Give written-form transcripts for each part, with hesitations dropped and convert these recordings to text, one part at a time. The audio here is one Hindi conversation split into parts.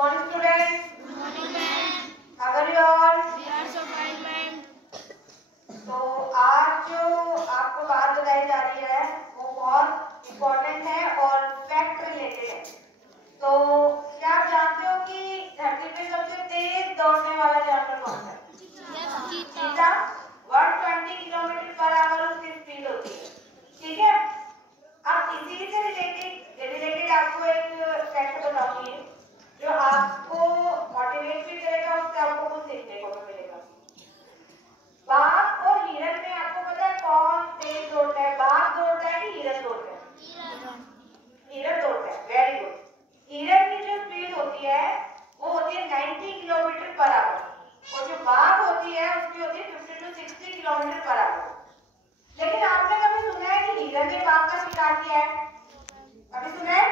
morning students. Good morning, ma'am. How are you all? We are so fine, ma'am. तो आज जो आपको बात बताई जा रही है वो बहुत इम्पोर्टेंट है और फैक्ट रिलेटेड है। तो क्या आप जानते हो कि धरती पे सबसे तेज दौड़ने वाला जानवर कौन सा है? चीता। 120 किलोमीटर पर आवर उसकी स्पीड होती है। ठीक है, अब इसी से रिलेटेड आपको एक फैक्ट बताऊंगी जो आपको मोटिवेट भी करेगा, उससे आपको कुछ सीखने को भी मिलेगा। बाघ और हिरन में आपको पता है कौन तेज दौड़ता है? बाघ दौड़ता है कि हिरन दौड़ता है? हिरन दौड़ता है। Very good. हिरन की जो स्पीड होती है वो होती है 90 किलोमीटर पर आवर और जो बाघ होती है उसकी होती है 50 to 60 किलोमीटर पर आवर। लेकिन आपने कभी सुना है कि हिरन ने बाघ का शिकार किया है? कभी सुना है?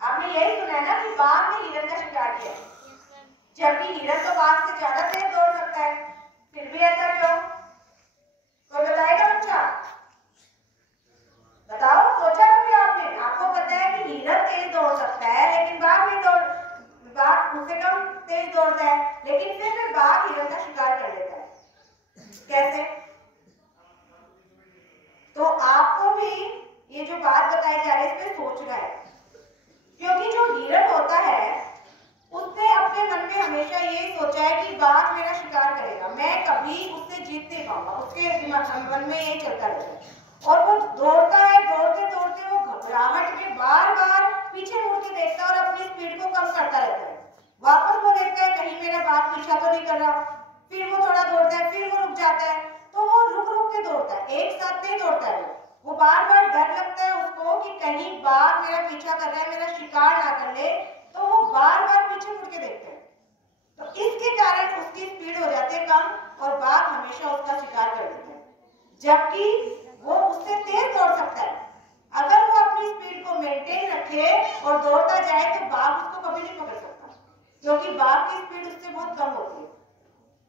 आपने यही सुना है ना कि बाघ ने हिरन का शिकार किया, जबकि हिरन तो बाघ से ज्यादा तेज दौड़ सकता है। फिर भी ऐसा क्यों? कोई बताएगा बच्चा? बताओ, सोचा कभी आपने? आपको पता है कि हिरन तेज दौड़ सकता है लेकिन बाघ नहीं बाघ उससे कम तेज दौड़ता है, लेकिन फिर बाघ हिरन का शिकार कर लेता है। कैसे? तो आपको भी ये जो बात बताई जा रही है इस पे सोचना है, क्योंकि जो हिरन होता है उसने अपने मन में हमेशा ये सोचा है कि बाघ मेरा शिकार करेगा, मैं कभी उससे जीत नहीं पाऊंगा। उसके मन में ये चलता रहता है और वो दौड़ता है। दौड़ते दौड़ते वो घबराहट में बार बार पीछे मुड़ के देखता है और अपनी स्पीड को कम करता रहता है। वापस वो देखता है कहीं मेरा बाघ पीछा तो नहीं कर रहा। फिर वो थोड़ा दौड़ता है, फिर वो रुक जाता है। तो वो रुक रुक के दौड़ता है, एक साथ नहीं दौड़ता है। वो बार बार डर लगता है उसको कि कहीं बाघ मेरा पीछा कर रहा है, मेरा शिकार ना कर ले, तो वो बार बार पीछे मुड़ के देखते हैं। तो इसके कारण उसकी स्पीड हो जाती है कम और बाघ हमेशा उसका शिकार कर देता है, जबकि वो उससे तेज दौड़ सकता है। अगर वो अपनी स्पीड को मेंटेन रखे और दौड़ता जाए तो बाघ उसको कभी नहीं पकड़ सकता, क्योंकि बाघ की स्पीड उससे बहुत कम होती है।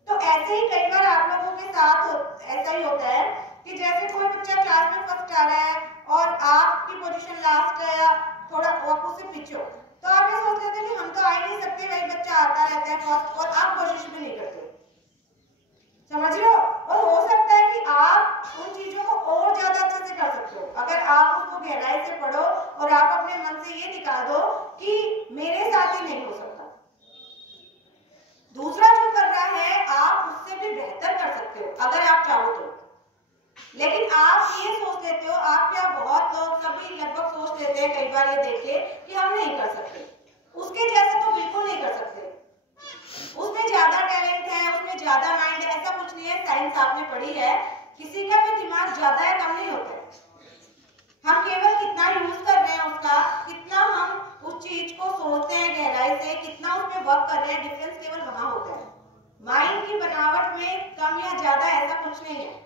तो ऐसे ही कई बार आप लोगों के साथ ऐसा ही होता है कि जैसे कोई बच्चा क्लास में फर्स्ट आ रहा है और आपकी पोजीशन लास्ट है या थोड़ा आप उससे पीछे हो, तो आप ये सोच लेते हैं कि हम तो आ ही नहीं सकते, वही बच्चा आता रहता है फर्स्ट और आप कोशिश भी नहीं करते। समझ रहे हो? और हो सकता है कि आप उन चीजों को और ज्यादा अच्छे से कर सकते हो अगर आप उसको गहराई से पढ़ो और आप अपने मन से ये निकाल दो कि मेरे साथ ही नहीं हो सकता, दूसरा जो कर रहा है आप उससे भी बेहतर कर सकते हो अगर आप चाहो तो। लेकिन आप ये सोच लेते हो, आप क्या बहुत लोग सभी लगभग सोच लेते हैं कई बार ये देख के कि हम नहीं कर सकते, उसके जैसे तो बिल्कुल नहीं कर सकते, उसमें ज्यादा टैलेंट है, उसमें ज्यादा माइंड है, ऐसा कुछ नहीं है। साइंस आपने पढ़ी है, किसी का भी दिमाग ज्यादा है कम नहीं होता है। हम केवल कितना यूज कर रहे हैं उसका, कितना हम उस चीज को सोचते हैं गहराई से, कितना उसमें वर्क कर रहे हैं, डिफरेंस केवल वहां होता है। माइंड की बनावट में कम या ज्यादा ऐसा कुछ नहीं है।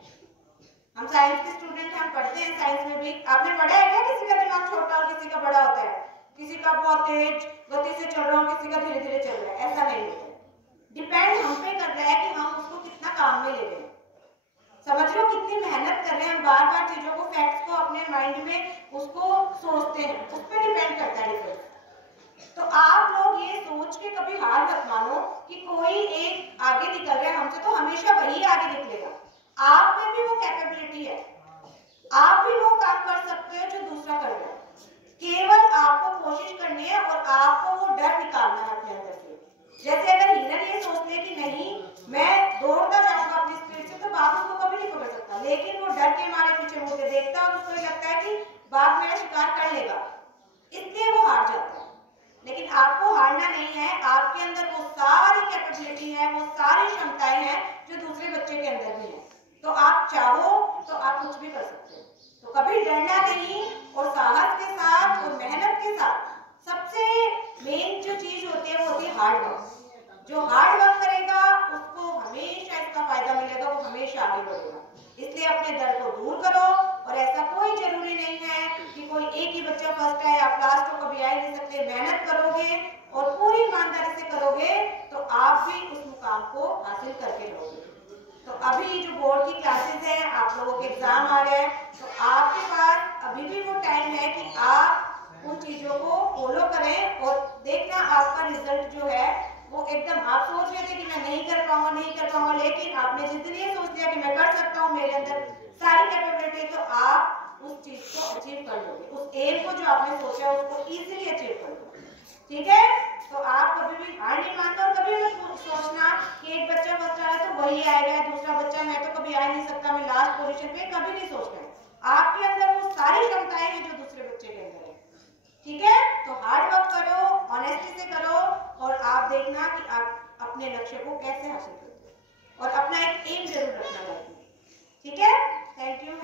हम साइंस के स्टूडेंट, हम पढ़ते हैं साइंस में भी। आपने पढ़ा है क्या किसी का दिमाग छोटा और किसी का बड़ा होता है, किसी का बहुत तेज गति से चल रहा है, किसी का धीरे धीरे चल रहा है? ऐसा नहीं होता है। डिपेंड हम पे कर रहा है कि हम उसको कितना काम में ले रहे हैं। समझ रहे हो कितनी मेहनत कर रहे हैं हम, बार बार चीजों को, फैक्ट्स को अपने माइंड में उसको सोचते हैं, उस पर डिपेंड करता है डिफरेंस। तो आप लोग ये सोच के कभी हार मत मानो कि कोई एक आगे निकल रहा है हमसे तो हमेशा वही आगे निकलेगा। आप में भी वो कैपेबिलिटी है, आप भी वो काम कर सकते हो जो दूसरा कर रहा है। केवल आपको कोशिश करनी है और आपको वो डर निकालना है अपने अंदर से। जैसे अगर हिरन ये सोच ले कि नहीं मैं दौड़ता जाऊंगा अपनी स्पीड से, तो बाघ उसको कभी नहीं पकड़ सकता, लेकिन वो डर के मारे पीछे मुड़ के देखता है और उसको लगता है कि बाघ मेरा शिकार कर लेगा, इसलिए वो हार जाता है। लेकिन आपको हारना नहीं है, आपके अंदर वो सारी कैपेबिलिटी है, वो सारी क्षमताएं हैं जो दूसरे बच्चे के अंदर भी है। तो आप चाहो तो आप कुछ भी कर सकते हो। तो कभी डरना नहीं और साहस के साथ और मेहनत के साथ, सबसे मेन जो चीज होती है वो होती है हार्ड वर्क। जो हार्ड वर्क करेगा उसको हमेशा इसका फायदा मिलेगा, वो हमेशा आगे बढ़ेगा। इसलिए अपने डर को दूर करो और ऐसा कोई जरूरी नहीं है कि कोई एक ही बच्चा फर्स्ट है, आप लास्ट को कभी आ ही नहीं सकते। मेहनत करोगे और पूरी ईमानदारी से करोगे तो आप भी उस मुकाम को हासिल करके रहोगे। तो अभी जो बोर्ड की क्लासेस हैं, आप लोगों के एग्जाम आ रहे हैं, तो आपके पास अभी भी वो टाइम है कि आप उन चीजों को फॉलो करें और देखना आपका रिजल्ट रिजल्ट जो है वो एकदम आप सोच रहे थे कि मैं नहीं कर पाऊंगा, लेकिन आपने जिस दिन ये सोच लिया कि मैं कर सकता हूँ, मेरे अंदर सारी कैपेबिलिटी, तो आप उस चीज को अचीव कर लोगे। उस एम को जो आपने सोचा उसको इजीली अचीव कर लोगे। ठीक है, तो आप कभी भी हार नहीं मानना और कभी मत सोचना कि एक बच्चा फर्स्ट आया तो वही आएगा, दूसरा बच्चा मैं तो कभी आ नहीं सकता, मैं लास्ट पोजीशन पे, कभी नहीं सोचना है। आपके अंदर वो सारी क्षमताएं हैं जो दूसरे बच्चे के अंदर है। ठीक है, तो हार्ड वर्क करो, ऑनेस्टी से करो और आप देखना कि आप अपने लक्ष्य को कैसे हासिल करते हो और अपना एक एम जरूर रखना लाइफ में। ठीक है, थैंक यू।